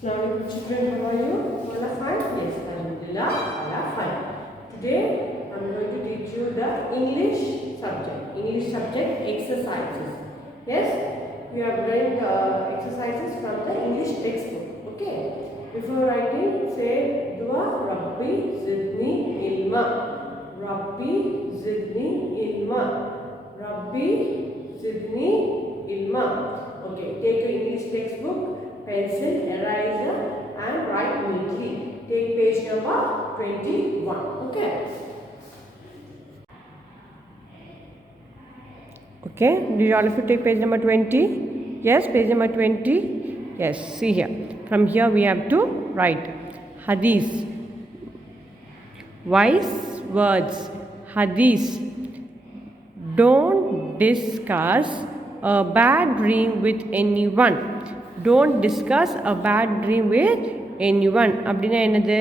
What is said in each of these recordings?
Assalamualaikum children, how are you? All are fine? Yes, Alhamdulillah, all are fine. Today I am going to teach you the English subject exercises. Yes, we are doing exercises from the English textbook. Okay. Before writing, say dua Rabbi zidni ilma. Rabbi zidni ilma. Rabbi zidni ilma. Okay, take your English textbook, pencil, eraser and write neatly. Take page number 21. Okay. Okay, do all of you take page number 20? Yes, page number 20. Yes, see here. From here we have to write Hadith. Wise words. Hadith. Don't discuss a bad dream with anyone. Don't discuss a bad dream with anyone. அப்படின்னா என்னது,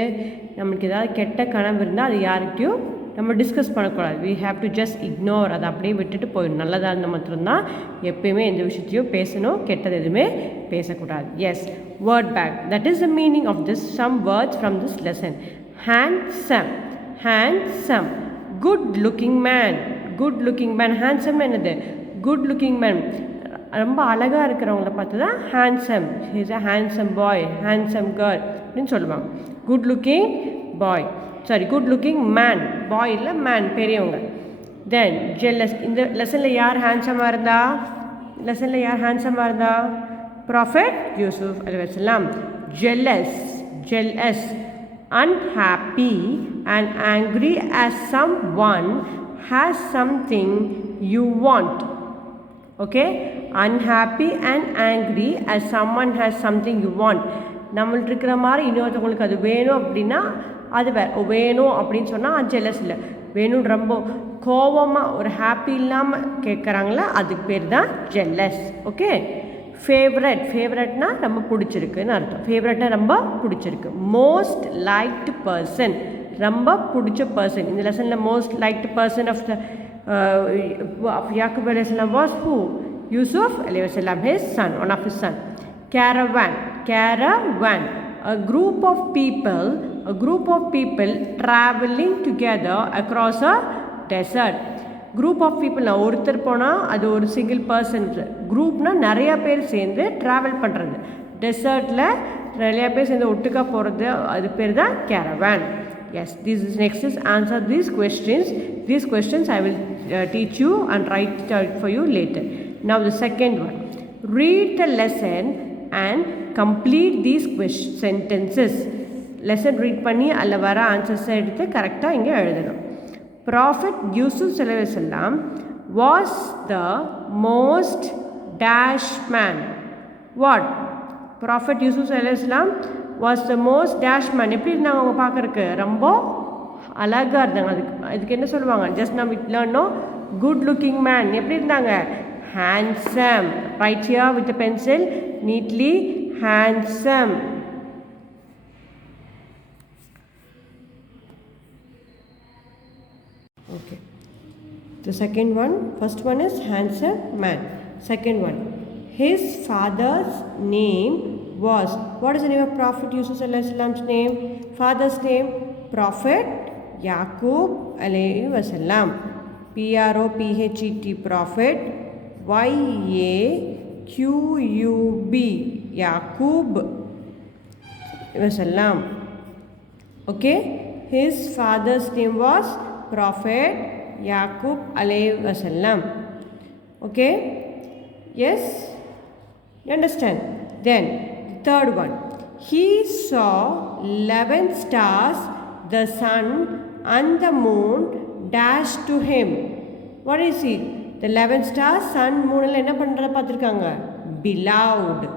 நம்மளுக்கு ஏதாவது கெட்ட கனவு இருந்தால் அது யார்கிட்டையும் நம்ம டிஸ்கஸ் பண்ணக்கூடாது. We have to just ignore, அதை அப்படியே விட்டுட்டு போயிடும். நல்லதாக இருந்தால் மட்டும்தான் எப்பயுமே எந்த விஷயத்தையும் பேசணும், கெட்டது எதுவுமே பேசக்கூடாது. Yes, word back, that is the meaning of this some words from this lesson. Handsome, handsome, good looking man. Good looking man, handsome என்னது, குட் லுக்கிங் மேன், ரொம்ப அழகாக இருக்கிறவங்கள பார்த்து தான் handsome, is a handsome boy, handsome girl அப்படின்னு சொல்லுவாங்க. Good looking boy, sorry good looking man, boy இல்லை man, பெரியவங்க. தென் ஜெல்லஸ், இந்த லெசனில் யார் ஹேண்ட்ஸமாக இருந்தா, லெசனில் யார் ஹேண்ட்ஸமாக இருந்தா, ப்ராஃபெட் யூசுப் அலைஹிஸ்ஸலாம். Jealous, jealous, unhappy and angry as someone has something you want. Okay, unhappy and angry as someone has something you want. நம்மள்ட்ட இருக்கிற மாதிரி இன்னொருத்தவங்களுக்கு அது வேணும் அப்படின்னா அது வேணும் அப்படின்னு சொன்னால் அது ஜெலஸ் இல்லை. வேணும் ரொம்ப கோபமாக ஒரு ஹாப்பி இல்லாமல் கேட்குறாங்களா, அதுக்கு பேர் தான் ஜெல்லஸ். ஓகே. ஃபேவரட், ஃபேவரட்னா ரொம்ப பிடிச்சிருக்குன்னு அர்த்தம். ஃபேவரட்னா ரொம்ப பிடிச்சிருக்கு. மோஸ்ட் லைக்டு பர்சன், ரொம்ப பிடிச்ச பர்சன். இந்த லெசனில் most liked person of the Yaqub alayhi salam was who? Yusuf alayhi salam, his son, one of his son. Caravan, caravan, a group of people traveling together across a desert. Group of people, நான் ஒருத்தர் போனால் அது ஒரு single person. குரூப்னா நிறையா பேர் சேர்ந்து travel பண்ணுறது. டெசர்ட்டில் நிறையா பேர் சேர்ந்து ஒட்டுக்கா போகிறது, அது பேர் தான் Caravan. Yes, this is next is answer these questions. These questions I will teach you and write it out for you later. Now the second one. Read the lesson and complete these sentences. Lesson read பண்ணி அதில் வர ஆன்சர்ஸை எடுத்து கரெக்டாக இங்கே எழுதணும். Prophet Yusuf sallallahu alaihi wasallam was the most dash man. What? Prophet Yusuf sallallahu alaihi wasallam was the most dash man. எப்படி இருந்தாங்க அவங்க பார்க்குறக்கு, ரொம்ப அழகாக இருந்தாங்க. அதுக்கு என்ன சொல்லுவாங்க, ஜஸ்ட் நம்ம லேர்னோ குட் லுக்கிங் மேன். எப்படி இருந்தாங்க, handsome. Right here with pencil neatly, handsome. Okay, the second one, first one is handsome man. Second one, his father's name was, what is the name of Prophet Yusuf sallallahu alaihi wasallam's name? Father's name, Prophet Yaqub alayhi wasallam. Prophet, Prophet, Yaqub, Yaqub wasallam. Okay, his father's name was Prophet Yaqub alayhi wasallam. Okay, yes, you understand? Then third one, he saw 11 stars, the sun and the moon dash to him. What is it? The 11 stars, sun, moon எல்லாம் என்ன பண்ணுறத பார்த்துருக்காங்க, beloved.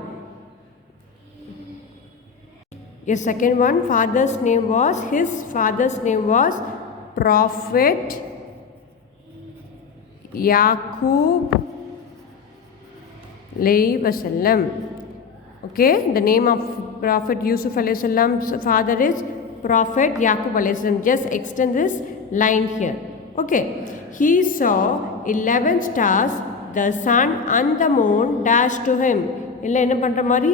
Yes, second one, father's name was, his father's name was Prophet Yaqub alayhi wasallam. Okay, the name of Prophet Yusuf alayhi salam's father is Prophet Yaqub alayhi salam. Just extend this line here. Okay, he saw 11 stars, the sun and the moon dash to him. இல்லை என்ன பண்ணுற மாதிரி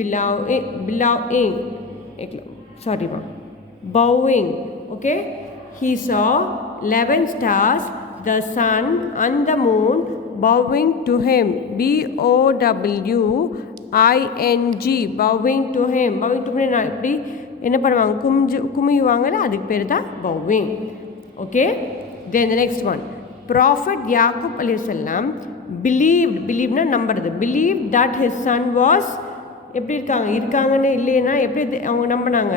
belonging. Sorry, ma. Bowing. Okay. He saw 11 stars, the sun and the moon bowing to him. BOWING. Bowing to him. Bowing to him. எப்படி என்ன பண்ணுவாங்க, குமியுவாங்கல்ல, அதுக்கு பேர் தான் bowing. Okay. Then the next one. Prophet Yaqub alayhi salam believed na நம்புறது, believed that his son was எப்படி இருக்காங்கன்னு இல்லைன்னா எப்படி அவங்க நம்பினாங்க,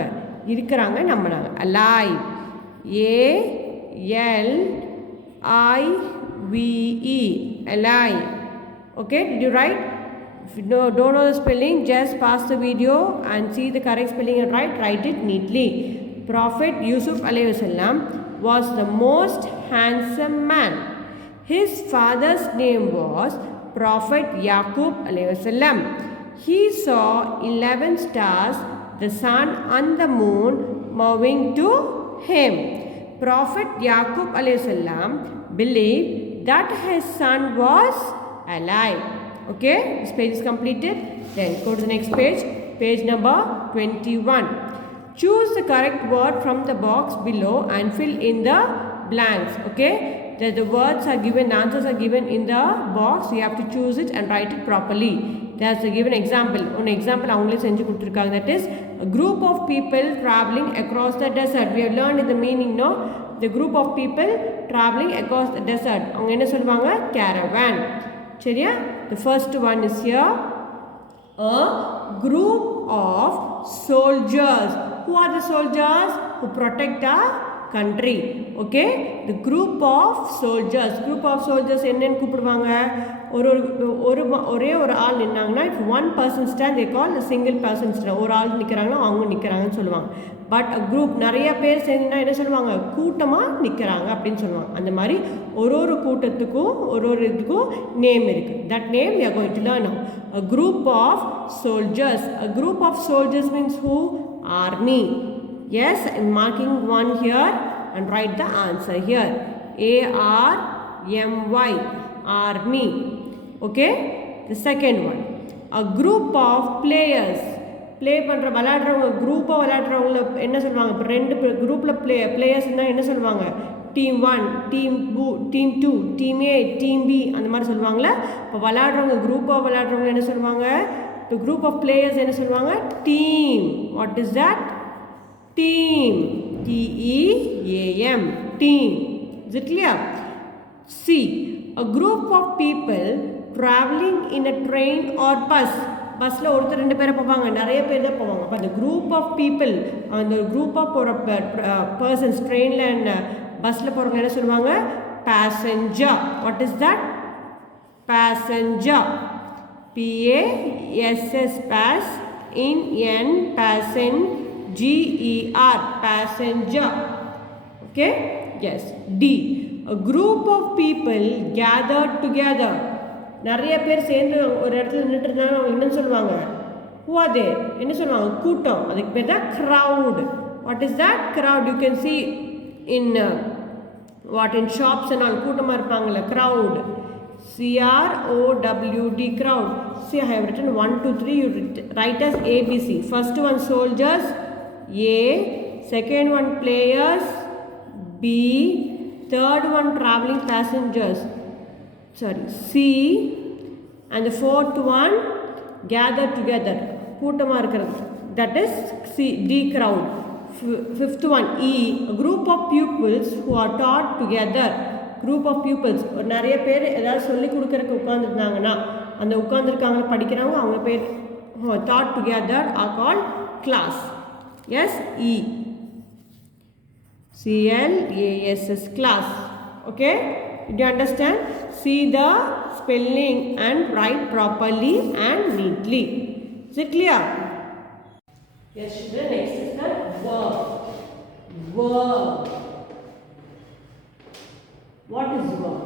இருக்கிறாங்க நம்பினாங்க. alive. ALIVE. alive. Okay, did you write? If you don't know the spelling, just pause the video and see the correct spelling and write it neatly. Prophet Yusuf alayhi salam was the most handsome man. His father's name was Prophet Yaqub alayhi salam. He saw 11 stars, the sun and the moon moving to him. Prophet Yaqub alayhi salam believed that his son was alive. Okay, this page is completed. Then go to the next page, page number 21. Choose the correct word from the box below and fill in the blanks. Okay, the words are given, the answers are given in the box. You have to choose it and write it properly. There's a given example. One example avangale senju kuduthirukanga, that is a group of people traveling across the desert. We have learned in the meaning, no? The group of people traveling across the desert, avanga enna solvanga, caravan. Seriya? The first one is here, a group of soldiers. Who are the soldiers? Who protect our country. Okay, the group of soldiers. Group of soldiers என்னன்னு கூப்பிடுவாங்க, ஒரே ஒரு ஆள் நின்னாங்கன்னா, if one person stand they call a single person stand. ஒரு ஆள் நிற்கிறாங்கன்னா அவங்க நிற்கிறாங்கன்னு சொல்லுவாங்க. But a group நிறைய பேர் சேர்ந்துனா என்ன சொல்லுவாங்க, கூட்டமாக நிற்கிறாங்க அப்படின்னு சொல்லுவாங்க. அந்த மாதிரி ஒரு கூட்டத்துக்கும் ஒரு இதுக்கும் நேம் இருக்குது. that name we are going to learn now. A group of soldiers. A group of soldiers means who? Army. Yes, I'm marking one here and write the answer here. ARMY. Army. Okay, the second one, a group of players. Play பண்ற விளையாடுறவங்க, குரூப்பாக விளையாடுறவங்கள என்ன சொல்லுவாங்க, இப்போ ரெண்டு குரூப்பில் players இருந்தால் என்ன சொல்லுவாங்க, team 1, team 2, team A, team B அந்த மாதிரி சொல்லுவாங்களே. இப்போ விளையாடுறவங்க, குரூப்பாக விளையாடுறவங்க என்ன சொல்லுவாங்க, இப்போ குரூப் ஆஃப் பிளேயர்ஸ் என்ன சொல்லுவாங்க, team. What is that? Team. TEAM. Team. Is it clear? C. A group of people traveling in a train or bus. பஸ்ஸில் ஒருத்தர் ரெண்டு பேரை போவாங்க, நிறைய பேர் தான் போவாங்க. அப்போ அந்த குரூப் ஆஃப் பீப்புள், அந்த குரூப்பாக போகிற பர்சன்ஸ், ட்ரெயினில் அண்ட் பஸ்ஸில் போகிறவங்க என்ன சொல்லுவாங்க, passenger. What is that? Passenger. PASS. pass in N GER. Passenger. Okay, yes. D. A group of people gathered together. நிறைய பேர் சேர்ந்து ஒரு இடத்துல நின்றுட்டு இருந்தாங்க, அவங்க என்ன சொல்லுவாங்க, who are they? என்ன சொல்லுவாங்க, கூட்டம். அதுக்கு பேர் தான் crowd. What is that? Crowd. You can see in in shops and all, கூட்டமாக இருப்பாங்கல்ல, crowd. CROWD. crowd. See, I have written 1 2 3. You write as ABC. First one soldiers, A. Second one players, B. Third one traveling passengers, sorry, C. And the fourth one gathered together, கூட்டமாக இருக்கிறது, that is C. D. crowd. Fifth one E. A group of pupils who are taught together. Group of pupils, ஒரு நிறைய பேர் ஏதாவது சொல்லி கொடுக்குறதுக்கு உட்காந்துருந்தாங்கன்னா, அந்த உட்காந்துருக்காங்க படிக்கிறவங்க, அவங்க பேர் taught together are called class. Yes, E. CLASS. class. Okay, did you understand? See the spelling and write properly and neatly. Is it clear? Yes, children. Next is the verb. Verb. What is verb?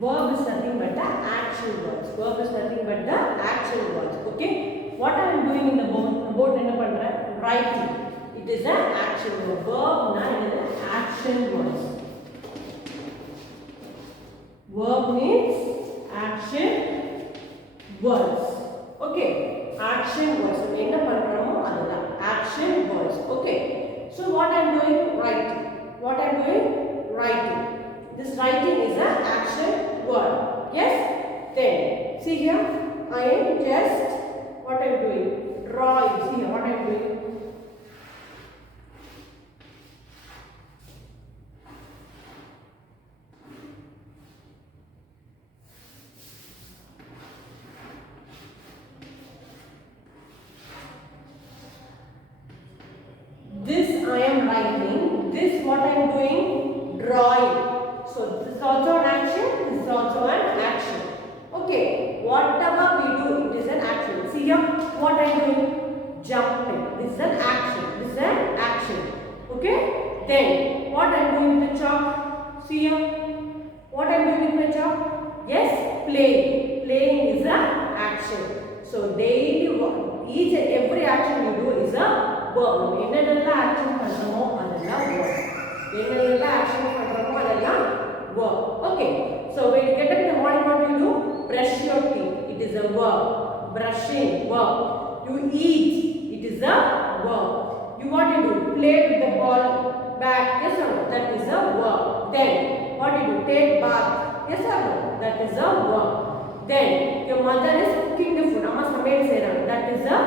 Verb is nothing but the action words. Verb is nothing but the action words. Okay, what I am doing in the board enna pandra, writing. It is an action word. Verb na is action words. Verb means action words. Okay, action words. என்ன பண்றோமோ அதுதான் action words. Okay. So what I am doing? Writing. What I am doing? Writing. This writing is an action word. Yes? Then see here, I am just what I am doing? Drawing. See here, what I am doing? This I am writing. This what I am doing? Drawing. So this is also an action. This is also an action. Okay. Whatever we do, it is an action. See here, what I am doing? Jumping. This is an action. This is an action. Okay. Then what I am doing with the chalk? See here, what I am doing with my chalk? Yes, playing. Playing is an action. So daily each and every action we do is a verb. என்னென்னலாம் action பண்றோமோ அதெல்லாம் verb. என்னென்னலாம் action பண்றோமோ அதெல்லாம் verb. Okay. So when you get up in the morning, what do you do? Brush your teeth. It is a verb. Brushing, verb. You eat. It is a verb. You what you do? Play with the ball, bat. Yes or no? That is a verb. Then what do you do? Take bath. Yes or no? That is a verb. Then your mother is cooking the food. Amma samayal seiranga. That is a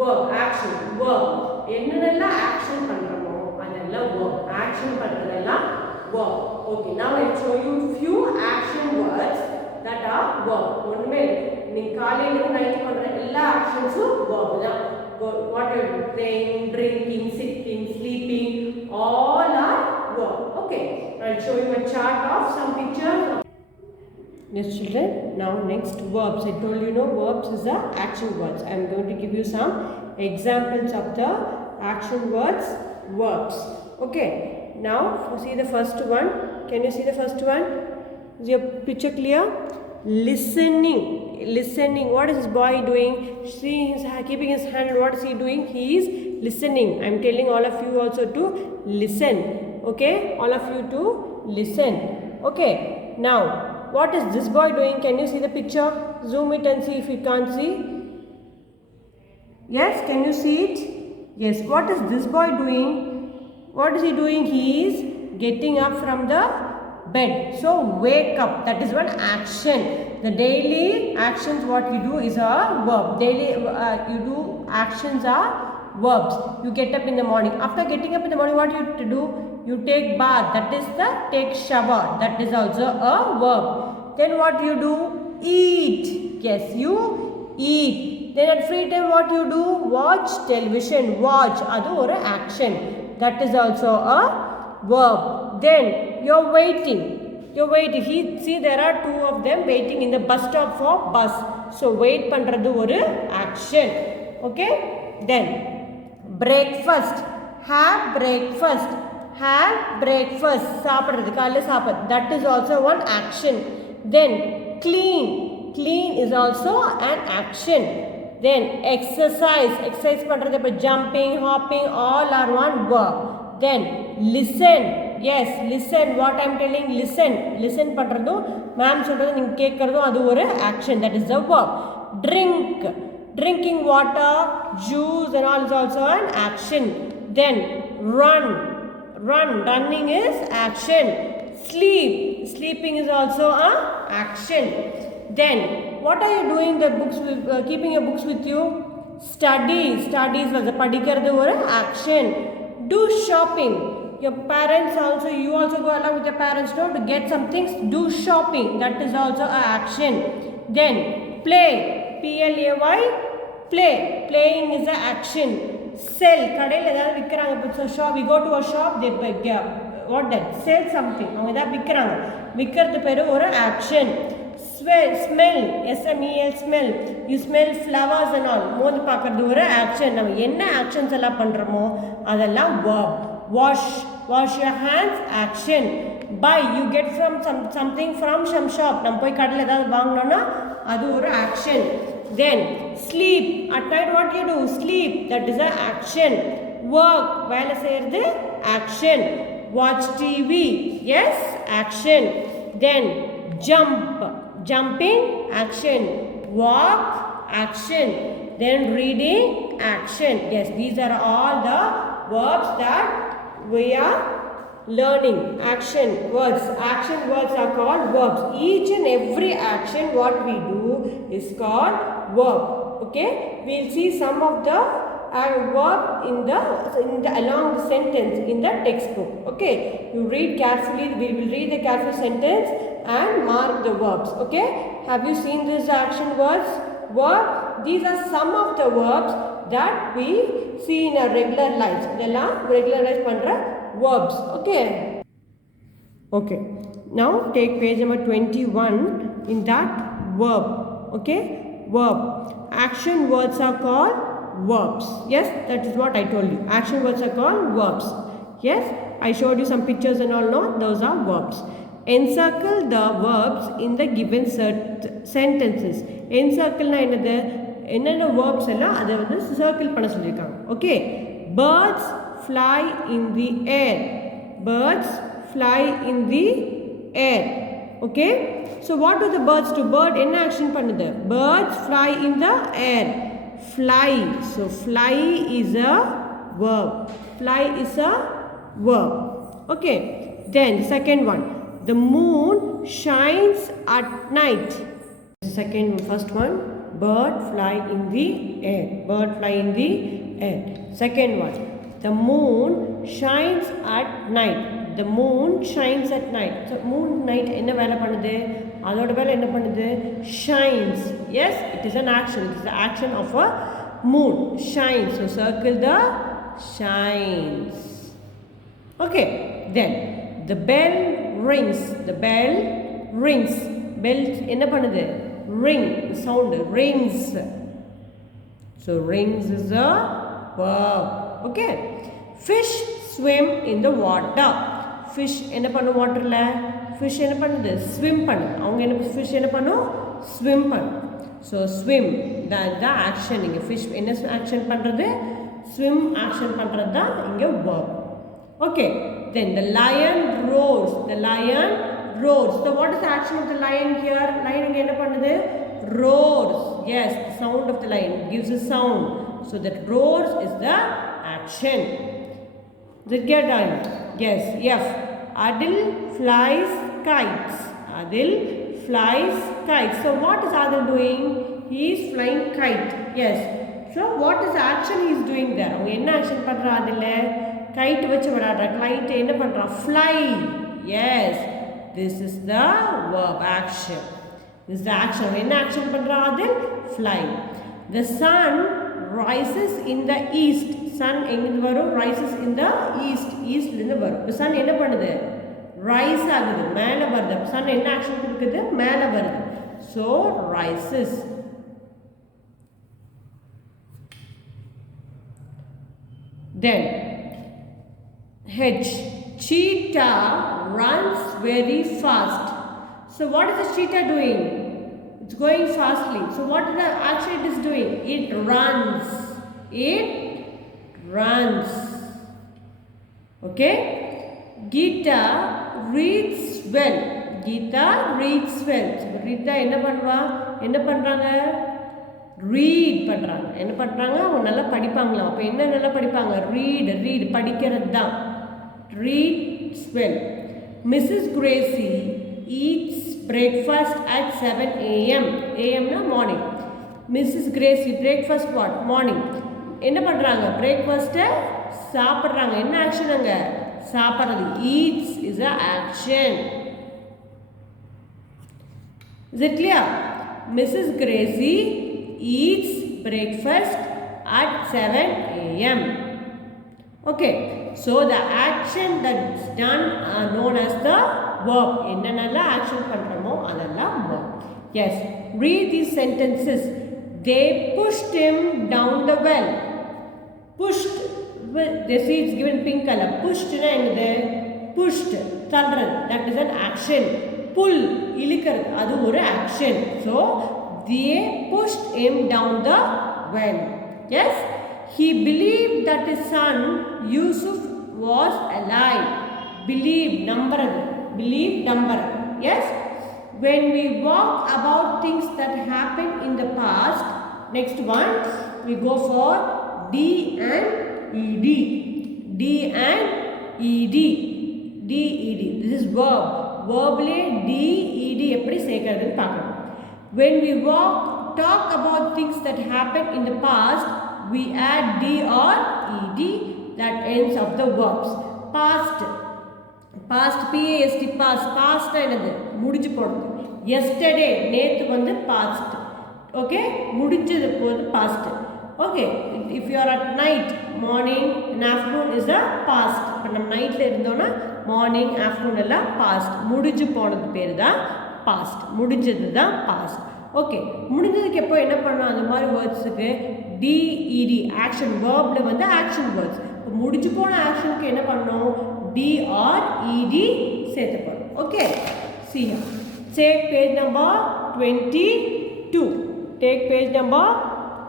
verb. Action. Verb. என்னென்னலாம் action பண்றோமோ அதெல்லாம் verb. Action பண்றதெல்லாம் verb. Okay, now I will show you few action words that are verb. ஒண்ணுமே நீ காலையில இருந்து night பண்ற எல்லா ஆக்ஷன்ஸும் verb தான். What are you playing, drinking, sitting, sleeping, all are verb. Okay, I will show you a chart of some pictures. Yes children, now next verbs. I told you verbs is the action words. I am going to give you some examples of the action words, verbs. Okay, now see the first one. Can you see the first one? Is your picture clear? Listening. Listening. What is this boy doing? Seeing his keeping his hand. What is he doing? He is listening. I am telling all of you also to listen. Okay, all of you to listen. Okay, now what is this boy doing? Can you see the picture? Zoom it and see if you can't see. Yes, can you see it? Yes, what is this boy doing? What is he doing? He is getting up from the bed. So wake up. That is one action. The daily actions what you do is a verb. Daily you do actions are verbs. You get up in the morning. After getting up in the morning, what you to do? You take bath. That is the take shower. That is also a verb. Then what you do? Eat. Yes, you eat. Then at free time what you do? Watch television. Watch. Adu or action. That is also a verb. Then you're waiting. You're waiting. See, there are two of them waiting in the bus stop for bus. So wait பண்றது ஒரு action. Okay. Then breakfast. Have breakfast. Have breakfast. சாப்பிடுறது காலையில சாப்பிடுறது. That is also one action. Then clean. Clean is also an action. Then exercise. Exercise பண்றது இப்ப jumping, hopping, all are one verb. Then listen. Yes, listen. What I am telling, listen. Listen பண்றதும் ma'am சொல்றது நீங்க கேட்கறதும் அது ஒரு action. That is the verb. Drink. Drinking water, juice and all is also an action. Then run. Running is action. Sleep. Sleeping is also a action. Then what are you doing the books with, keeping your books with you? Studies was a படிக்கிறது ஒரு action. Do shopping. Your parents also, you also go along with your parents to get some things. Do shopping. That is also a action. Then play. Play. Play. Playing is a action. Sell. கடையில் ஏதாவது விற்கிறாங்க. Shop. We go to a shop. They what that? Sell something. அவங்க ஏதாவது விற்கிறாங்க. விற்கிறது பேரு ஒரு action. Smell. S-M-E-L. Smell. You smell flowers and all. மோந்து பார்க்கறது ஒரு action. நம்ம என்ன actions எல்லாம் பண்றோமோ அதெல்லாம் verb. Wash your hands, action. Buy. You get from something from some shop. நம்ம போய் கடையில் ஏதாவது வாங்கணும்னா அது ஒரு action. Then sleep. At night what you do? Sleep. That is an action. Work. வேலை செய்யறது action. Watch TV. Yes, action. Then jump. Jumping, action. Walk, action. then reading, action. Yes, these are all the verbs that we are learning. Action words are called verbs. Each and every action what we do is called verb. Okay, we'll see some of the verb in the along the sentence in the textbook. Okay, you read carefully. We will read the careful sentence and mark the verbs. Okay, have you seen these action words? Verb. These are some of the verbs that we see in our regular lives. Idella regularize pandra verbs. Okay. Okay. Now take page number 21. In that verb. Okay. Verb. Action words are called verbs. Yes, that is what I told you. Action words are called verbs. Yes, I showed you some pictures and all. No, those are verbs. Encircle the verbs in the given sentences. Encircle na என்னென்ன verbs எல்லாம் அதை வந்து circle பண்ண சொல்லிருக்காங்க. Okay, birds fly in the air. Birds fly in the air. Okay, so what do the birds do? Bird என்ன action பண்ணுது? Birds fly in the air. Fly. So fly is a verb. Fly is a verb. Okay, then second one. The moon shines at night. First one, bird fly in the air. Bird fly in the air. Second one, the moon shines at night. The moon shines at night. So moon night enna vela panudhu? Adoda vela enna panudhu? Shines. Yes, it is an action. It is the action of a moon. Shines. So circle the shines. Okay, then the bell rings. The bell rings. Bell enna panudhu? Ring. Sound rings. So rings is a verb. Okay. Fish swim in the water. Fish enna pannu water la? Fish enna pannudhu? Swim pannu. Avanga enna fish enna pannu? Swim pannu. So swim, the action. Inga fish enna action pandrathu? Swim action pandrathu da inga verb. Okay, then the lion roars. The lion roars. So what is the action of the lion here? Lion inga enna pannudhu? Roars. Yes, the sound of the lion gives a sound. So that roars is the action. Did get done? Yes. F. Adil flies kites. Adil flies kites. So what is Adil doing? He is flying kite. Yes. So what is the action he is doing there? Avanga enna action pandra Adil? Kite vechu vadadra. Kite enna pandra? Fly. Yes. This is the verb action. This is the action. Enna action pandra Adil? Fly. The sun rises in the east. Sun enga varum? Rises in the east. East la varum. The sun enna panudhu? Rise agudhu. Mela varudhu. Sun enna action kudukudhu? Mela varudhu. So rises. Then H. Cheetah runs very fast. So what is the cheetah doing? It's going fastly. So what is the action it is doing? It runs. It runs. Okay? Geeta reads well. Geeta reads well. So Geeta enna pannuva? Enna pandranga? Read பண்றாங்க. என்ன பண்றாங்க? அவங்க நல்லா படிப்பாங்களா? அப்ப என்ன நல்லா படிப்பாங்க? read படிக்கிறது தான். Reads well. Mrs. Gracie eats breakfast at 7 a.m. a.m. na morning. Mrs. Gracie breakfast what? Morning. என்ன பண்றாங்க? breakfast சாப்பிடுறாங்க. என்ன ஆக்ஷன் அங்க? சாப்பிடுறது. Eats is a action. Is it clear? Mrs. Gracie eats breakfast at 7 a.m. Okay, so the action that's done are known as the verb. Enna action பண்றோமோ அதெல்லாம் verb. Yes, read these sentences. They pushed him down the well. Pushed, they see it's given pink color. Pushed na enadhu? Pushed, தள்ளுறது. That is an action. Pull, இழுக்கிறது. அது ஒரு action. So they pushed him down the well. Yes, he believed that his son Yusuf was alive. Believe, number. Believe, number. Yes, when we walk about things that happened in the past. Next one, we go for D and ED. D and ED. D, ED. This is verb. Verbally D, ED எப்படி சேர்க்கிறதுன்னு பார்க்கணும். When we talk about things that happened in the past, we add D or ED that ends of the verbs. Past, past, past, past, past என்னது முடிஞ்சு போனது. Yesterday, நேத்து வந்து past. Okay, முடிஞ்சது போது past. Okay, if you are at night, morning and afternoon is the past. இப்போ நம்ம நைட்ல இருந்தோம்னா மார்னிங் ஆஃப்டர்நூன் எல்லாம் past. முடிஞ்சு போனது பேர் தான் past. முடிஞ்சது தான் past. ஓகே, முடிஞ்சதுக்கு எப்போ என்ன பண்ணணும்? அந்த மாதிரி வேர்ட்ஸுக்கு டிஇடி ஆக்ஷன் வேர்பில் வந்து ஆக்ஷன் வேர்ட்ஸ். இப்போ முடிஞ்சு போன ஆக்ஷனுக்கு என்ன பண்ணணும்? டி ஆர் இடி சேர்த்து போகணும். Okay, see here. Take page number 22. Take page number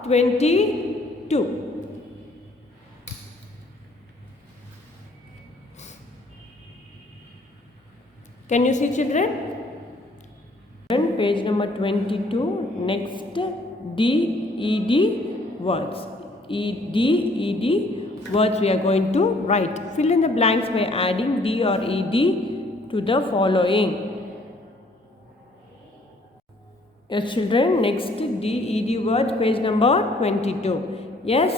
22. Can you see, children? Page number 22. Next, D-E-D words. E-D-E-D words we are going to write. Fill in the blanks by adding D or ED to the following. Yes, children. Next, D-E-D words, page number 22. Yes,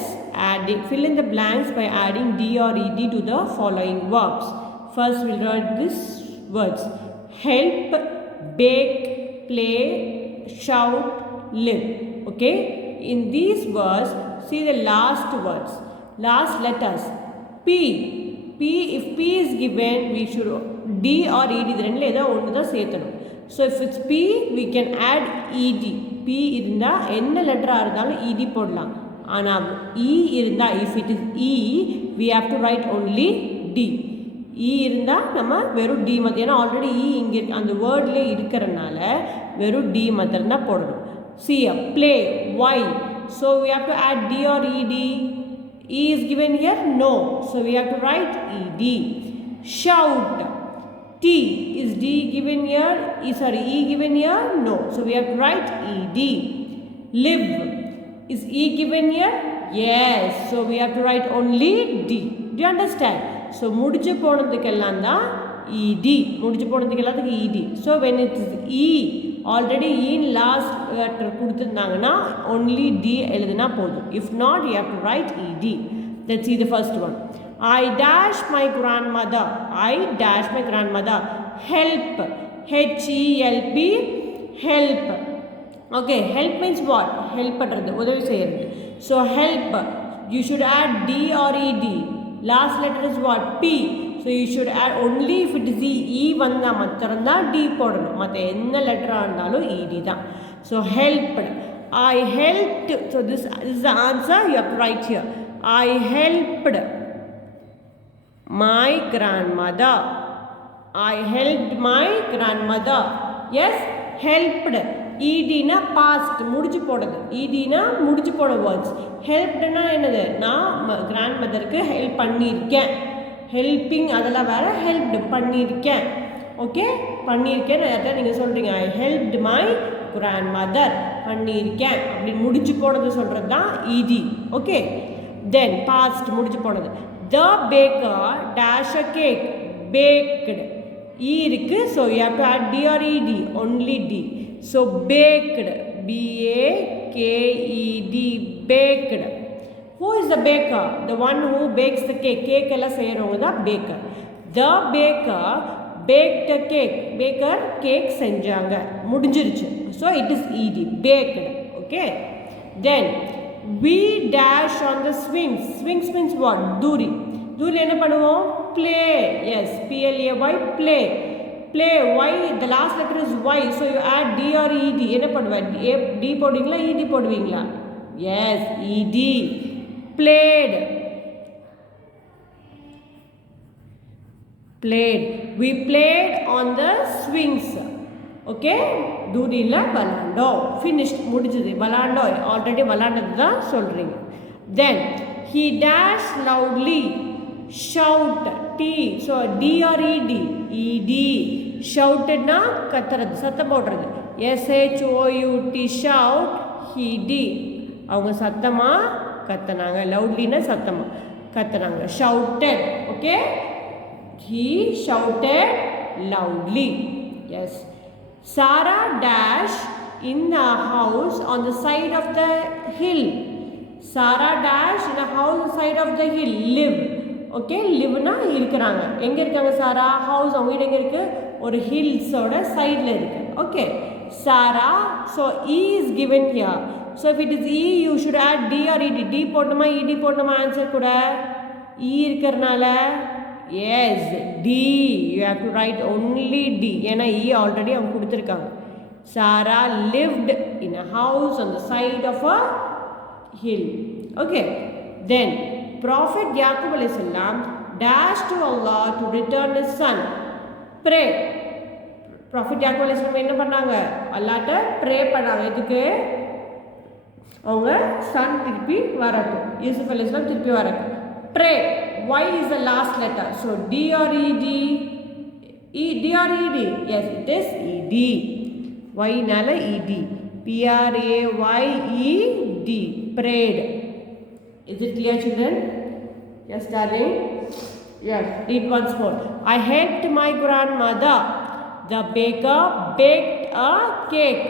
fill in the blanks by adding D or ED to the following verbs. First, we'll write these words: help, bake, play, shout, live. Okay, in these words, see the last words, last letters. P, if P is given, we should D or ED ரெண்டுல ஏதோ ஒன்று தான் சேர்த்தணும். So if it's P, we can add ED. P இருந்தா என்ன லெட்டரா இருந்தாலும் ED போடலாம். ஆனால் E இருந்தா, if it is E, we have to write only D. E இருந்தால் நம்ம வெறும் D மாத்திரம், ஏன்னா ஆல்ரெடி E இங்கே அந்த வேர்ட்லேயே இருக்கிறனால வெறும் D மாத்திரம் தான் போடணும். See, play, Y. So we have to add D or ED. E is given here? No. So we have to write ED. Shout. T, is D given here? E given here? No. So we have to write ED. Live. Is E given here? Yes. So we have to write only D. Do you understand? So முடிஞ்சு போனதுக்கெல்லாம் தான் ED. முடிஞ்சு போனதுக்கு எல்லாத்துக்கு ED. So when it is E, already E in last letter கொடுத்துருந்தாங்கன்னா only D எழுதுனா போதும். If not, you have to write ED. Let's see the first one. I dash my grandmother. I dash my grandmother. Help. H-E-L-P. Help. Okay, help means what? Help பண்றது, உதவி செய்யறது. So help, you should add D or ED. Last letter is what? P. So you should add only if it is E வந்தா மாத்திரம் தான் D போடணும். மற்ற என்ன லெட்டரா இருந்தாலும் ED தான். So helped. I helped. So this is the answer you have to write here. I helped my grandmother. I helped my grandmother. Yes, helped. ED na past, முடிஞ்சு போனது. ED na முடிஞ்சு போன words. Helped na என்னது? நான் grandmotherக்கு help பண்ணியிருக்கேன். Helping அதெல்லாம் வேற, helped பண்ணியிருக்கேன். ஓகே, பண்ணியிருக்கேன் அதான் நீங்கள் சொல்கிறீங்க. I helped my grandmother. பண்ணியிருக்கேன் அப்படி முடிஞ்சு போனது சொல்கிறது தான் ED. ஓகே, then past முடிஞ்சு போனது. The baker dash a cake. Baked. E இருக்கு, so you have to add D or ED. Only D. So baked. B-A-K-E-D. Baked. Who is the baker? The one who bakes the cake. Cake எல்லாம் செய்கிறவங்க தான் baker. The baker baked a cake. Baker cake செஞ்சாங்க, முடிஞ்சிருச்சு. So it is ED. Baked. Okay. Then we dash on the swings. Swings means what? Duri. Duri என்ன பண்ணுவோம்? Play. Yes, P-L-A-Y. Play. Play. Y, the last letter is Y. So you add D or ED. என்ன பண்ணுவேன்? D போடுவீங்களா ED போடுவீங்களா? Yes, ED. Played. Played. We played on the swings. Okay, டூரியில் விளாண்டோம். finished, முடிஞ்சது. விளாண்டோம், already விளாண்டது தான் சொல்கிறீங்க. Then he dashed loudly. Shout. T. So D or ED? ED. Shoutedனா கத்துறது, சத்தம் போடுறது. S-H-O-U-T. Shout. He did. அவங்க சத்தமாக கத்துனாங்க. லவுட்லின்னா சத்தமாக கத்துனாங்க. Shouted. Okay, he shouted loudly. Yes. Sarah dash in a house on the side of the hill. Sarah dash in a house on the side of the hill. Live. Okay, liveனா இருக்கிறாங்க. எங்கே இருக்காங்க சாரா? House அவங்க வீடு எங்கே இருக்குது? ஒரு ஹில்ஸோட சைடில் இருக்குது. Okay, Sara. So E is given here. So if it is E, you should add D or ED. D போடணுமா ED போடணுமா? ஆன்சர் கூட E இருக்கிறனால yes, D. You have to write only D. ஏன்னா E ஆல்ரெடி அவங்க கொடுத்துருக்காங்க. Sarah lived in a house on the side of a hill. Okay, then Prophet Yaqub alayhi salam dashed to Allah to return his son. Pray. Prophet Yaqub alayhi salam என்ன பண்ணாங்க? அல்லாஹ்ட்ட pray பண்ணாங்க. எதுக்கு? அவங்க Sun திருப்பி வரட்டும், யூசுப் அலைஹிஸ்ஸலாம் திருப்பி வரட்டும். Pray. Y is the last letter. So D or ED? D or ED? Yes, it is ED. Y nala ED. P-R-A-Y-E-D. Prayed. Is it clear, children? Yes, darling? Yes. Read once more. I helped my grandmother. The baker baked a cake.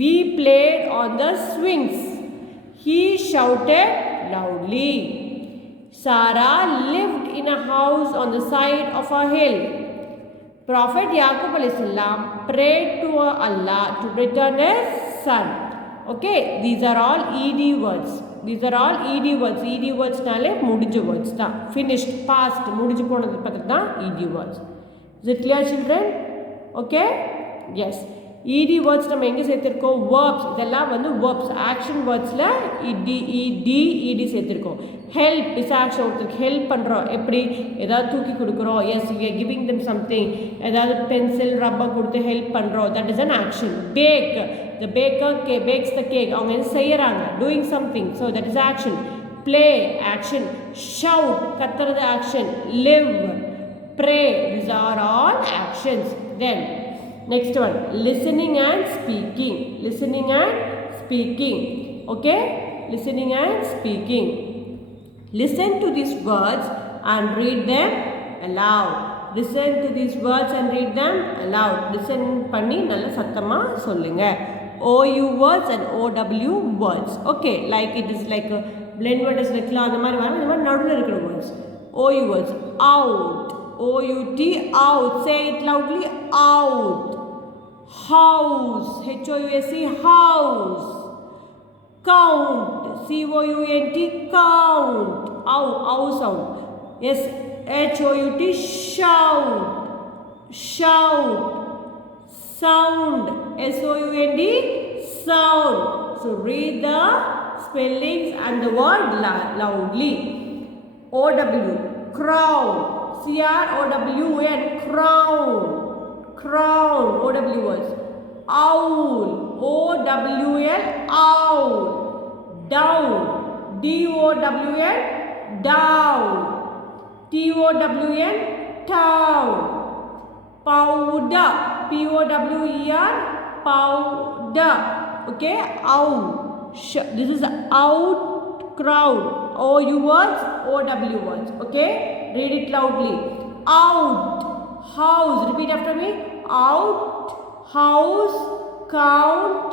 We played on the swings. He shouted loudly. Sarah lived in a house on the side of a hill. Prophet Yaqub alayhi salam prayed to Allah to return his son. Okay, these are all ED words. These are all ED words. ED words nale mudiju words da. Finished, past, mudiju ponadhu pathna ED words. Is it clear, children? Okay? Yes. ED words நம்ம எங்கே சேர்த்துருக்கோம்? verbs. இதெல்லாம் வந்து verbs. action wordsல ED சேர்த்துருக்கோம். help is action. ஒருத்தருக்கு help பண்ணுறோம். எப்படி? ஏதாவது தூக்கி கொடுக்குறோம். yes, we are giving them something. ஏதாவது பென்சில் ரப்பர் கொடுத்து ஹெல்ப் பண்ணுறோம். that is an action. bake. the baker bakes the cake. அவங்க என்ன செய்யறாங்க? doing something. so that is action. play, action. shout, கத்துறது action. live, pray, these are all actions. Then next one, listening and speaking. Listening and speaking. Okay, listening and speaking. Listen to these words and read them aloud. Listen to these words and read them aloud. Listen பண்ணி நல்ல சத்தமா சொல்லுங்க. OU words and OW words. Okay, like it is like a blend word is like அந்த மாதிரி வரும். இந்த மாதிரி நடுவுல இருக்கிற words. OU words. Out. O-U-T, out. Say it loudly. Out. House. H-O-U-S-E, house. Count. C-O-U-N-T, count. Ow sound. Yes, H-O-U-T, shout. Shout. Sound. S-O-U-N-D, sound. So read the spellings and the word loudly. O-W, crown. C-R-O-W-N, crown. Crown. O-W words. Owl. O-W-L, owl. Down. D-O-W-N, down. T-O-W-N, town. Powder. P-O-W-E-R, powder. Okay, owl. This is out, crowd. O-U words, O-W words. Okay, read it loudly. Out. House. Repeat after me. Out. House. Count.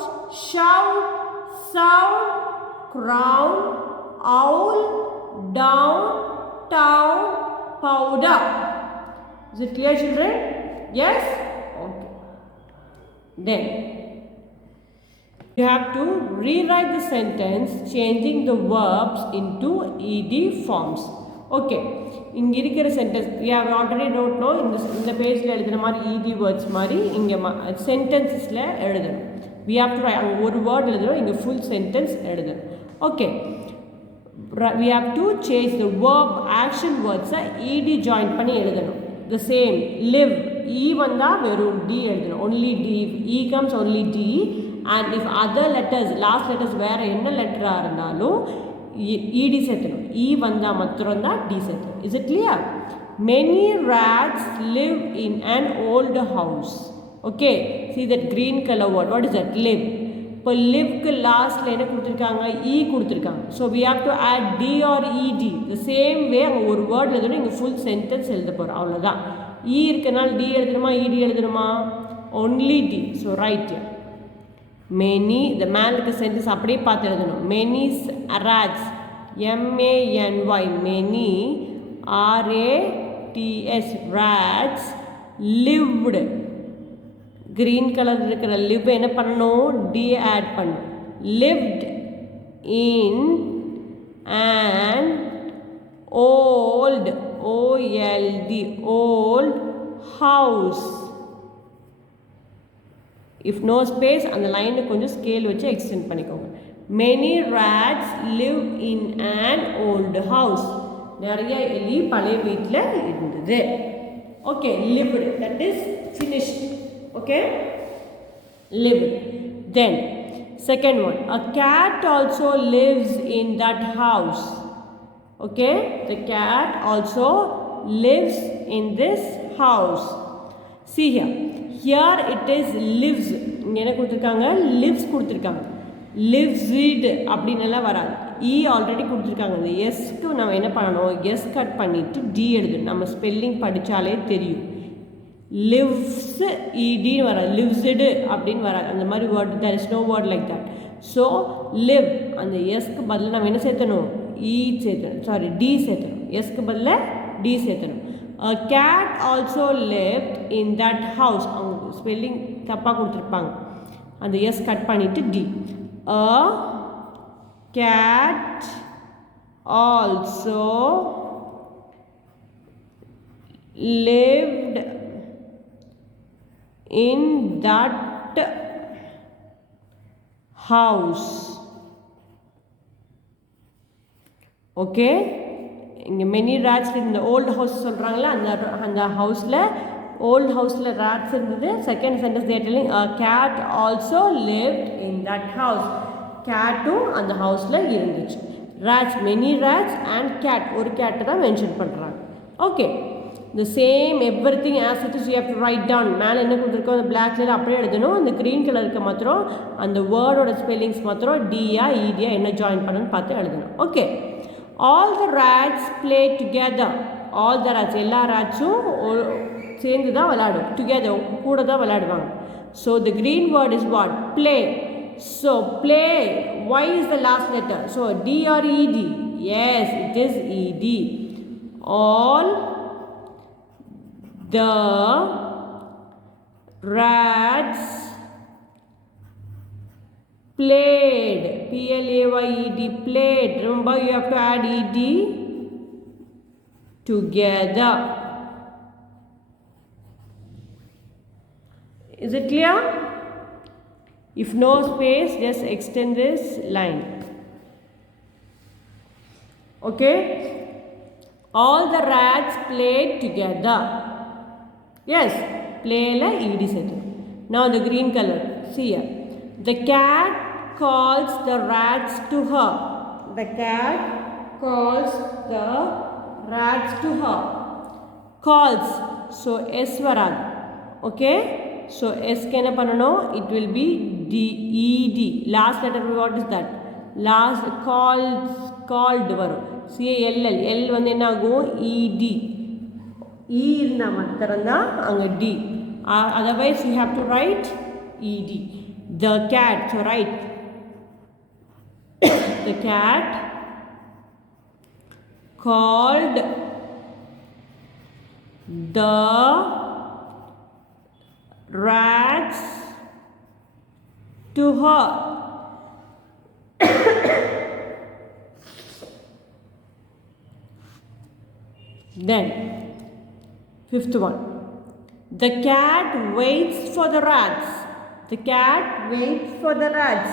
Shout. Sound. Crown. Owl. Down. Town. Powder. Is it clear, children? Yes? Okay. Then you have to rewrite the sentence changing the verbs into ED forms. Okay, இங்கே இருக்கிற sentence we have already wrote no இந்த பேஜில் எழுதுன மாதிரி ED words மாதிரி இங்கே sentencesல எழுதணும். we have to write அங்கே ஒரு word எழுதணும், இங்கே full sentence எழுதணும். Okay, we have to change the verb action words ED join பண்ணி எழுதணும். the same, live, E வந்தா வெறும் D எழுதணும், only D. E comes only D. and if other letters, last letters வேற என்ன லெட்டராக இருந்தாலும் ED சேர்த்தணும். E வந்தா மாத்திரம்தான் D சேர்த்தணும். is it clear? many rats live in an old house. Okay, see that green color word. what is that? live. இப்போ லிவ்க்கு லாஸ்ட்டில் என்ன கொடுத்துருக்காங்க E கொடுத்துருக்காங்க. So we have to add T or E D. The same way அங்கே ஒரு வேர்டில் எழுதணும், இங்கே ஃபுல் சென்டென்ஸ் எழுத போகிறோம், அவ்வளோதான். இ இருக்கனால டி எழுதணுமா இடி எழுதணுமா? Only T. So write many, இந்த மேலே இருக்க சென்டென்ஸ் அப்படியே பார்த்து எழுதணும். Many rats, M A N Y, many RATS rats lived. green color இருக்கிற live என்ன பண்ணணும்? D add பண்ணணும். lived in an old OLD old house. if no space அந்த லைனை கொஞ்சம் ஸ்கேல் வச்சு எக்ஸ்டெண்ட் பண்ணிக்கோங்க. many rats live in an old house. நிறைய எலி பழைய வீட்டில் இருந்தது. Okay, lived, that is finished. Okay, lived. Then second one, a cat also lives in that house. Okay, the cat also lives in this house. See here, here it is lives. என்ன கொடுத்துருக்காங்க? lives கொடுத்துருக்காங்க. lives it அப்படின்னெல்லாம் வராது. Already கொடுத்துருக்காங்க. இந்த எஸ்க்கு நம்ம என்ன பண்ணணும்? S cut பண்ணிவிட்டு டி எழுதணும். நம்ம ஸ்பெல்லிங் படித்தாலே தெரியும். லிவ்ஸ் இடின்னு வராது, லிவ்ஸ்டு அப்படின்னு வராது. அந்த மாதிரி word there is no word like that. So live, அந்த எஸ்க்கு பதில் நம்ம என்ன சேர்த்தணும்? சேர்த்தணும், சாரி டி சேர்த்தணும். எஸ்க்கு பதில் டி சேர்த்தணும். Cat also lived in that house. அவங்க ஸ்பெல்லிங் தப்பாக கொடுத்துருப்பாங்க. அந்த எஸ் கட் பண்ணிவிட்டு T. cat also lived in that house. Okay, இங்கே மெனி ரேட்ஸ் இந்த ஓல்டு ஹவுஸ் சொல்கிறாங்களா, அந்த ஹவுஸில் ஓல்டு ஹவுஸில் ரேட்ஸ் இருந்தது. Second sentence they're telling a cat also lived in that house. கேட்டும் அந்த ஹவுஸில் இருந்துச்சு. Rats, many rats and cat, ஒரு கேட்டை தான் மென்ஷன் பண்ணுறாங்க. Okay, the same everything as it is you have to write down. மேலே என்ன கொடுத்துருக்கோம்? அந்த பிளாக் கலர் அப்படியே எழுதணும். அந்த க்ரீன் கலருக்கு மாத்திரம் அந்த வேர்டோட ஸ்பெல்லிங்ஸ் மாத்திரம் டியா இடியா என்ன ஜாயின் பண்ணணும்னு பார்த்து எழுதணும். Okay, all the rates play together. All the rates, எல்லா ரேட்ஸும் சேர்ந்து தான் விளையாடும். டுகெதர், கூட தான் விளையாடுவாங்க. So the green word is what? Play. So play, y is the last letter. So D or ED? Yes, it is ED. All the rats played. PLAYED, played. Remember, you have to add ED together. Is it clear? If no space, just extend this line. Okay, all the rats played together. Yes, play la ed set. Now the green color, see here, the cat calls the rats to her. The cat calls the rats to her. Calls, so s varad. Okay, so s can panano, it will be D E D. Last letter, what is that? Last called varum. C A L L, L வந்து என்ன ஆகும்? E D. E இருந்தா மாத்திரம் தான் அங்க D. Otherwise you have to write E D. The cat, so write the cat called the rats to her. Then fifth one, the cat waits for the rats. The cat waits for the rats.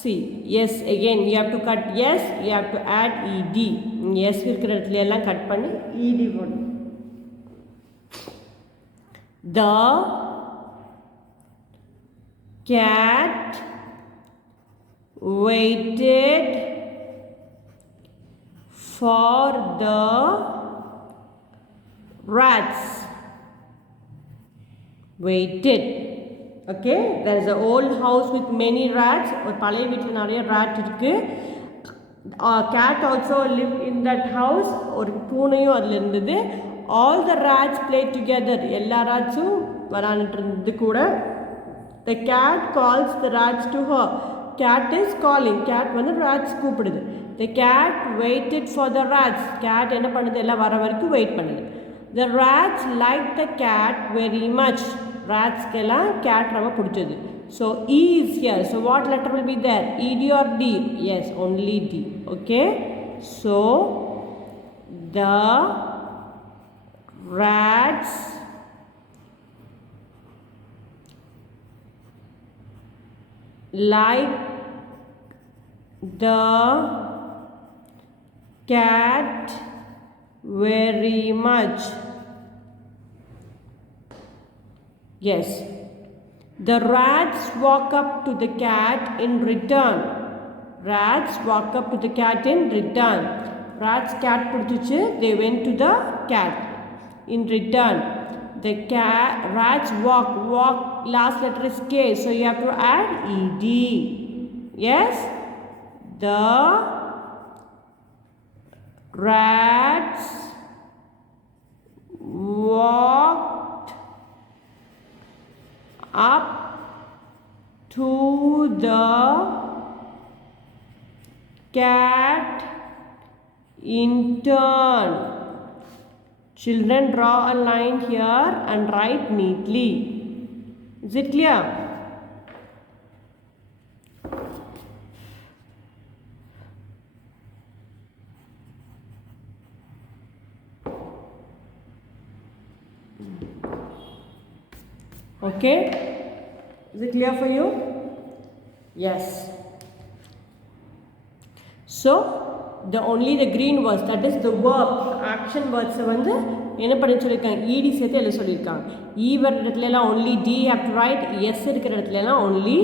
See, yes, again you have to cut yes, you have to add ed. Yes இருக்கிற இடத்துல எல்லாம் cut பண்ணி ed போடணும். The cat waited for the rats. Waited. Okay, there is an old house with many rats. ஒரு பழைய வீட்டில் நிறைய rat இருக்கு. Cat also lived in that house. ஒரு பூனையும் அதில் இருந்தது. All the rats played together. எல்லா ராட்ஸும் விளையாண்டுட்டு இருந்தது கூட. The cat calls the rats to her. Cat is calling. Cat வந்து rats கூப்பிடுது. The cat waited for the rats. Cat என்ன பண்ணுது, எல்லாம் வர வரைக்கும் வெயிட் பண்ணுது. The rats liked the cat very much. Rats kella cat ரொம்ப பிடிச்சது. So E is here. So what letter will be there? ED or D? Yes, only D. Okay. So the rats like the cat very much. Yes. The rats walk up to the cat in return. Rats walk up to the cat in return. Rats cat பிடிச்சிச்சு, they went to the cat in return. The rats walk, last letter is K, so you have to add ED. Yes, the rats walked up to the cat in turn. Children, draw a line here and write neatly. Is it clear? Okay? Is it clear for you? Yes. So, only the green words, that is the verb, action words வந்து என்ன பண்ண சொல்லியிருக்காங்க, ED சேர்த்து எழுத சொல்லியிருக்காங்க. E வர இடத்துல எல்லாம் only D have to write. S இருக்கிற இடத்துல எல்லாம் only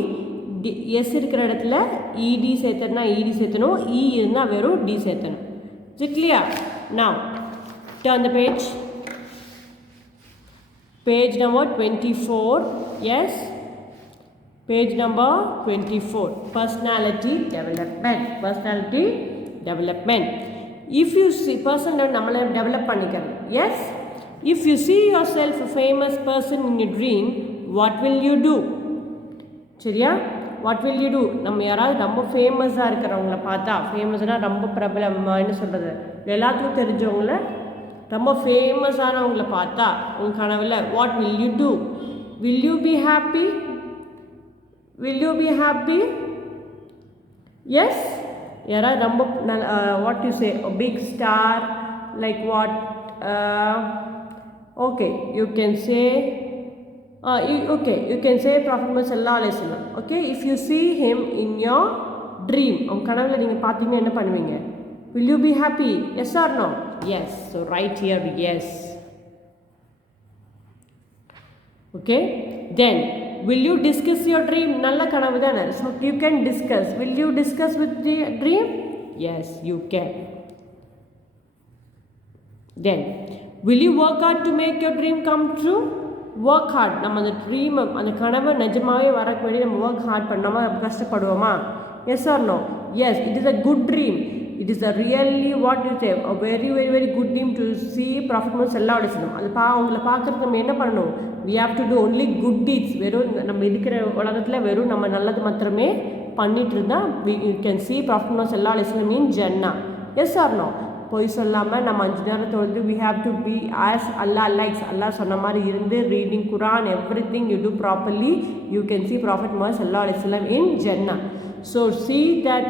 D. S இருக்கிற இடத்துல ED சேர்த்தனா ED சேர்த்தணும், E இருந்தால் வெறும் D சேர்த்தணும். Is it clear? Now, turn the page. Page number 24. Yes. Page number 24. Personality development. Personality development. If you see person நம்மளை develop பண்ணிக்கிறது. Yes. If you see yourself a famous person in your dream, what will you do? சரியா? What will you do? நம்ம யாராவது ரொம்ப ஃபேமஸாக இருக்கிறவங்கள பார்த்தா, ஃபேமஸ்னால் ரொம்ப பிரபலமாக என்ன சொல்கிறது, எல்லாத்துக்கும் தெரிஞ்சவங்கள ரொம்ப ஃபேமஸானவங்கள பார்த்தா உங்கள் கனவில் what will you do? Will you be happy? Will you be happy? Yes? யாராவது ரொம்ப what you say, a big star, like what? Okay, you can say you can say Prophet Muhammad sallallahu alaihi wasallam. Okay, if you see him in your dream, உங்கள் கனவில் நீங்கள் பார்த்தீங்கன்னா என்ன பண்ணுவீங்க? Will you be happy? Yes or no? Yes. So write here yes. Okay. Then will you discuss your dream? நல்ல கனவு தானே. So you can discuss. Will you discuss with the dream? Yes, you can. Then will you work hard to make your dream come true? Work hard. நம்ம அந்த dream அந்த கனவை நிஜமாவே வரக்கு வேண்டி நம்ம ஒர்க் ஹார்ட் பண்ணாமல் நம்ம கஷ்டப்படுவோமா? Yes or no? Yes, it is a good dream. It is a really what you say, a very very very good dream to see Prophet Muhammad sallallahu alaihi wasallam. அது அவங்கள பார்க்கறதுக்கு நம்ம என்ன பண்ணணும்? We have to do only good deeds. வெறும் நம்ம இருக்கிற உலகத்தில் வெறும் நம்ம நல்லது மாத்திரமே பண்ணிட்டு இருந்தால் you can see Prophet Muhammad sallallahu alaihi wasallam in Jannah. Yes or no? பொய் சொல்லாமல் நம்ம 5 நேரம் தொழுது we have to be as Allah likes. Allah சொன்ன மாதிரி இருந்து reading Quran, everything you do properly, you can see Prophet Muhammad sallallahu alaihi wasallam in Jannah. So see that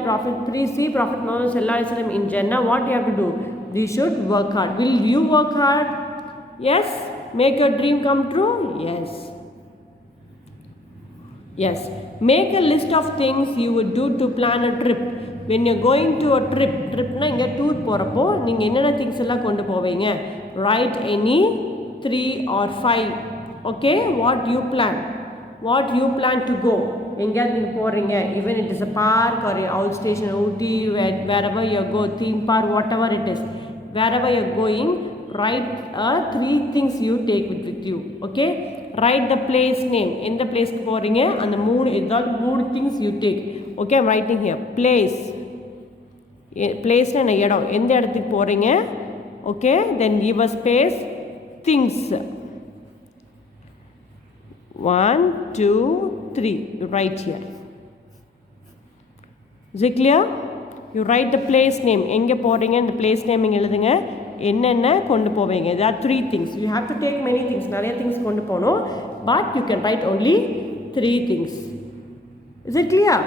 please see Prophet Muhammad sallallahu alaihi wasallam in Jannah. What you have to do? You should work hard. Will you work hard? Yes. Make your dream come true? Yes. Yes. Make a list of things you would do to plan a trip. When you're going to a tripனா இங்கே tour போகிறப்போ நீங்கள் என்னென்ன things எல்லாம் கொண்டு போவீங்க? Write any 3 or 5. Okay, what you plan to go. எங்கேயாவது நீங்கள் போகிறீங்க, even it is a park or a out station, Ooty, wherever you go, theme park, whatever it is, wherever you're going, write 3 things you take with you. Okay, write the place name. எந்த பிளேஸ்க்கு போறீங்க அந்த மூணு things you take. Okay, I'm writing here place. Place என்ன இடம், எந்த இடத்துக்கு போறீங்க. Okay, then give a space things. 1 2 3 you write here. Is it clear? You write the place name. எங்க போறீங்க அந்த place name இங்க எழுதுங்க. என்னென்ன கொண்டு போவீங்க. There are 3 things. You have to take many things. நிறைய things கொண்டு போணும். But you can write only 3 things. Is it clear?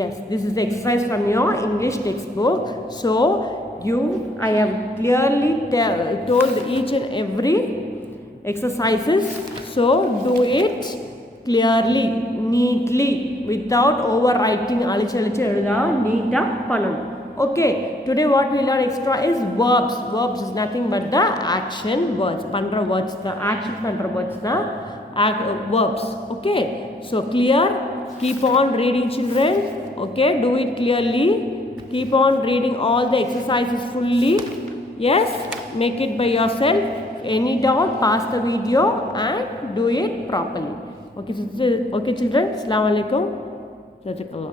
Yes, this is the exercise from your English textbook. So I have clearly told each and every exercises. So do it clearly, neatly, without overwriting. அழிச்சு எழுதா நீட்டா பண்ணணும். Okay, today what we learn extra is verbs. Verbs is nothing but the action words. பண்ற words the action பண்ற words the verbs. Okay, so clear. Keep on reading, children. Okay, do it clearly. Keep on reading all the exercises fully. Yes, make it by yourself. Any doubt, pause the video and do it properly. Okay, children. Assalamu alaikum. Jazakallah.